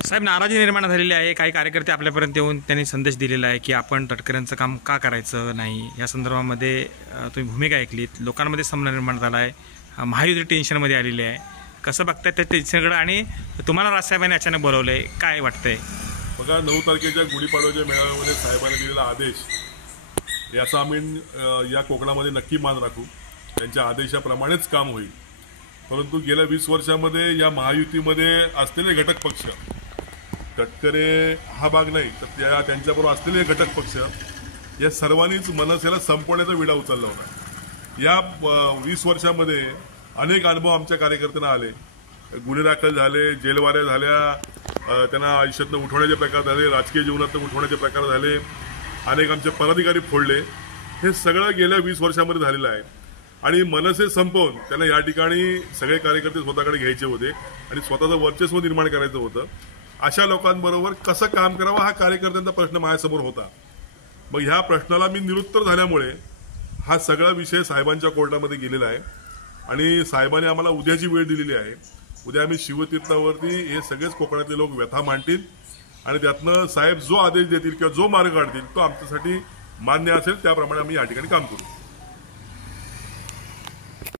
साहेब, नाराजी निर्माण झालेली आहे. काही कार्यकर्ते आपल्यापर्यंत येऊन त्यांनी संदेश दिलेला आहे की आपण तटकऱ्यांचं काम का करायचं नाही या संदर्भामध्ये तुम्ही भूमिका ऐकलीत. लोकांमध्ये संभ्रम निर्माण झाला आहे. महायुती टेन्शनमध्ये आलेली आहे. कसं बघताय त्या टेन्शनकडे आणि तुम्हाला राजसाहेबांनी अचानक बोलवलं आहे, काय वाटतंय? बघा, 9 तारखेच्या गुढीपाडव्याच्या मेळाव्यामध्ये साहेबांनी दिलेला आदेश याचा आम्ही या कोकणामध्ये नक्की मान राखू. त्यांच्या आदेशाप्रमाणेच काम होईल. परंतु गेल्या 20 वर्षामध्ये या महायुतीमध्ये असलेले घटक पक्ष, तटकरे हा भाग नाही तर त्यांच्याबरोबर असलेले घटक पक्ष या सर्वांनीच मनसेला संपवण्याचा विडा उचलला होता. या 20 वर्षामध्ये अनेक अनुभव आमच्या कार्यकर्त्यांना आले. गुन्हे दाखल झाले, जेलवाऱ्या झाल्या, त्यांना आयुष्यातनं उठवण्याचे प्रकार झाले, राजकीय जीवनातनं उठवण्याचे प्रकार झाले, अनेक आमचे पदाधिकारी फोडले. हे सगळं गेल्या 20 वर्षामध्ये झालेलं आहे. आणि मनसे संपवून त्यांना या ठिकाणी सगळे कार्यकर्ते स्वतःकडे घ्यायचे होते आणि स्वतःचं वर्चस्व निर्माण करायचं होतं. अशा लोकांबरोबर कसं काम करावं हा कार्यकर्त्यांचा प्रश्न माझ्यासमोर होता. मग ह्या प्रश्नाला मी निरुत्तर झाल्यामुळे हा सगळा विषय साहेबांच्या कोर्टामध्ये गेलेला आहे आणि साहेबांनी आम्हाला उद्याची वेळ दिलेली आहे. उद्या आम्ही शिवतीर्थावरती हे सगळेच कोकणातले लोक व्यथा मांडतील आणि त्यातनं साहेब जो आदेश देतील किंवा जो मार्ग काढतील तो आमच्यासाठी मान्य असेल त्याप्रमाणे आम्ही या ठिकाणी काम करू.